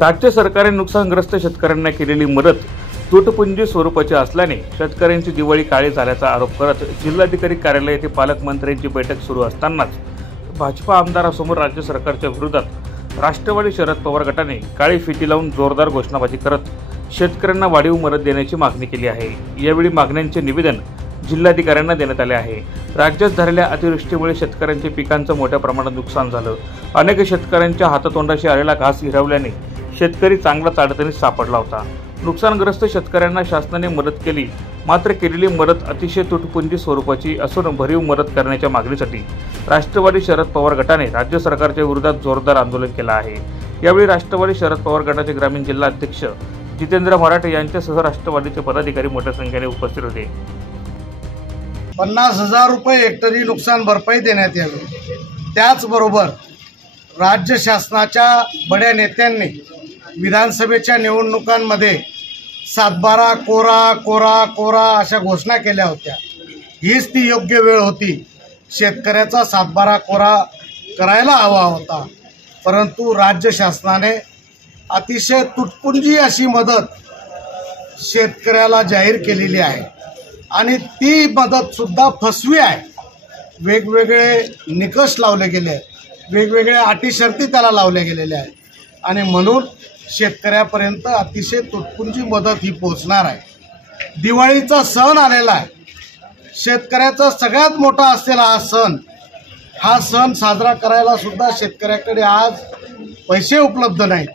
राज्य सरकारने नुकसानग्रस्त शेतकऱ्यांना केलेली मदत तुटपुंजी स्वरूपाची असल्याने शेतकऱ्यांची दिवाळी काळी झाल्याचा आरोप करत जिल्हाधिकारी कार्यालय येथे पालकमंत्र्यांची बैठक सुरू असतानाच भाजपा आमदारासमोर राज्य सरकारच्या विरोधात राष्ट्रवादी शरद पवार गटाने काळी फिती लावून जोरदार घोषणाबाजी करत शेतकऱ्यांना वाढीव मदत देण्याची मागणी केली आहे। यावेळी मागण्यांचे निवेदन जिल्हाधिकाऱ्यांना देण्यात आले आहे। राज्यात झालेल्या अतिवृष्टीमुळे शेतकऱ्यांच्या पिकांचं मोठ्या प्रमाणात नुकसान झालं। अनेक शेतकऱ्यांच्या हातातोंडाशी आलेला घास हिरावल्याने शेतकरी चांगलाच अडचणीत सापडला होता। नुकसानग्रस्त शेतकऱ्यांना शासनाने मदत केली, मात्र केलेली मदत अतिशय तुटपुंजी स्वरूपाची असून भरीव मदत करण्याच्या मागणीसाठी राष्ट्रवादी शरद पवार गटाने राज्य सरकारच्या विरोधात जोरदार आंदोलन केलं आहे। यावेळी राष्ट्रवादी शरद पवार गटाचे ग्रामीण जिल्हा अध्यक्ष जितेंद्र मराठे यांच्यासह राष्ट्रवादीचे पदाधिकारी मोठ्या संख्येने उपस्थित होते। 50,000 रुपये हेक्टरी नुकसान भरपाई देण्यात यावी। त्याचबरोबर राज्य शासनाच्या बड्या नेत्यांनी विधानसभेच्या निवडणुकांमध्ये 7/12 कोरा कोरा कोरा अशा घोषणा केल्या होत्या। हीच ती योग्य वेळ होती, शेतकऱ्याचा 7/12 कोरा करायला हवा होता। परंतु राज्य शासनाने अतिशय तुटपुंजी अशी मदत शेतकऱ्याला जाहीर केलेली आहे आणि ती मदत सुद्धा फसवी आहे। वेगवेगळे निकष लावले गेले, वेगवेगळ्या अटी शर्ती त्याला लावल्या गेलेल्या आहेत आणि म्हणून शेतकऱ्यापर्यंत अतिशय तुटपुंजी मदत ही पोहोचणार आहे। दिवाळीचा सण आलेला आहे, शेतकऱ्याचा सगळ्यात मोठा असलेला हा सण साजरा करायला सुद्धा शेतकऱ्याकडे आज पैसे उपलब्ध नाहीत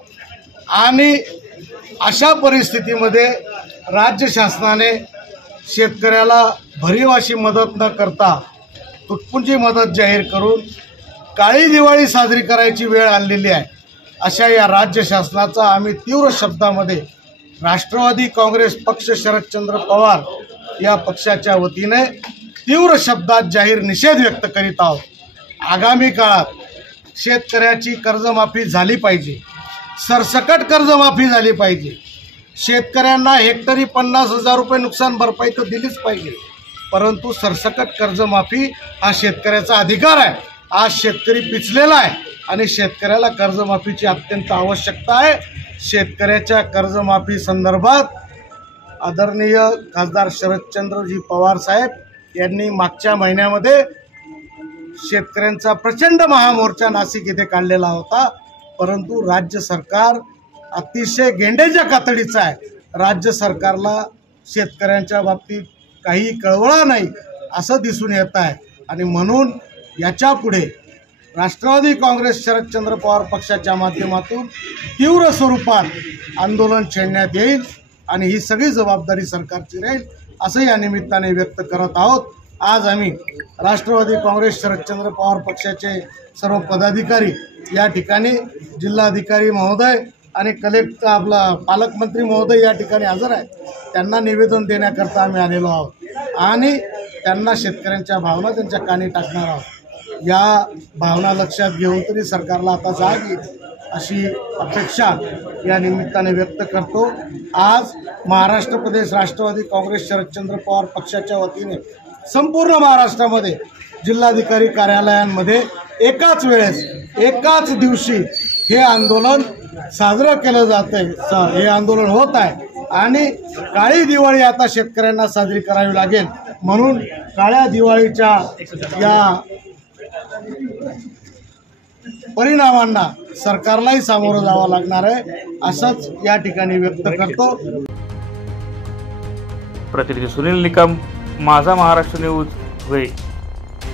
आणि अशा परिस्थितीमध्ये राज्य शासनाने शेतकऱ्याला भरीव अशी मदत न करता तुटपुंजी मदत जाहीर करून काळी दिवाळी साजरी करायची वेळ आणलेली आहे। अशा या राज्य शासनाचा आम्ही तीव्र शब्दामध्ये राष्ट्रवादी काँग्रेस पक्ष शरदचंद्र पवार या पक्षाच्या वतीने तीव्र शब्दात जाहीर निषेध व्यक्त करीत आहोत। आगामी काळात शेतकऱ्याची कर्जमाफी झाली पाहिजे, सरसकट कर्जमाफी झाली पाहिजे। शेतकऱ्यांना हेक्टरी 50,000 रुपये नुकसान भरपाई तर दिलीच पाहिजे, परंतु सरसकट कर्जमाफी हा शेतकऱ्याचा अधिकार आहे। आज शेतकरी पिचलेला आहे आणि शेतकऱ्याला कर्जमाफीची अत्यंत आवश्यकता आहे। शेतकऱ्याच्या कर्जमाफी संदर्भात आदरणीय खासदार शरदचंद्रजी पवार साहेब यांनी मागच्या महिन्यामध्ये शेतकऱ्यांचा प्रचंड महामोर्चा नाशिक येथे काढलेला होता, परंतु राज्य सरकार अतिशय गेंड्याच्या कातडीचं आहे। राज्य सरकारला शेतकऱ्यांच्या बाबतीत काही कळवळा नाही असं दिसून येत आहे आणि म्हणून याच्या पुढे राष्ट्रवादी काँग्रेस शरदचंद्र पवार पक्षाच्या माध्यमातून तीव्र स्वरूपात आंदोलन छेडण्यात येईल आणि ही सगळी जबाबदारी सरकारची राहील असं या निमित्ताने व्यक्त करत आहोत। आज आम्ही राष्ट्रवादी काँग्रेस शरदचंद्र पवार पक्षाचे सर्व पदाधिकारी या ठिकाणी जिल्हाधिकारी महोदय आणि पालकमंत्री महोदय या ठिकाणी हजर आहेत। त्यांना निवेदन देण्याकरता आम्ही आलेलो आहोत आणि त्यांना शेतकऱ्यांच्या भावना त्यांच्या कानी टाकणार आहोत। या भावना लक्षात घेऊन तरी सरकारला आता जाग येईल अशी अपेक्षा या निमित्ताने व्यक्त करतो। आज महाराष्ट्र प्रदेश राष्ट्रवादी काँग्रेस शरदचंद्र पवार पक्षाच्या वतीने संपूर्ण महाराष्ट्रामध्ये जिल्हाधिकारी कार्यालयांमध्ये एकाच वेळेस एकाच दिवशी हे आंदोलन साजरं केलं जातं आहे। हे आंदोलन होत आहे आणि काळी दिवाळी आता शेतकऱ्यांना साजरी करावी लागेल, म्हणून काळ्या दिवाळीच्या या परिणामांना सरकारलाही सामोरं जावं लागणार आहे असंच या ठिकाणी व्यक्त करतो। प्रतिनिधी सुनील निकम, माझा महाराष्ट्र न्यूज, धुळे।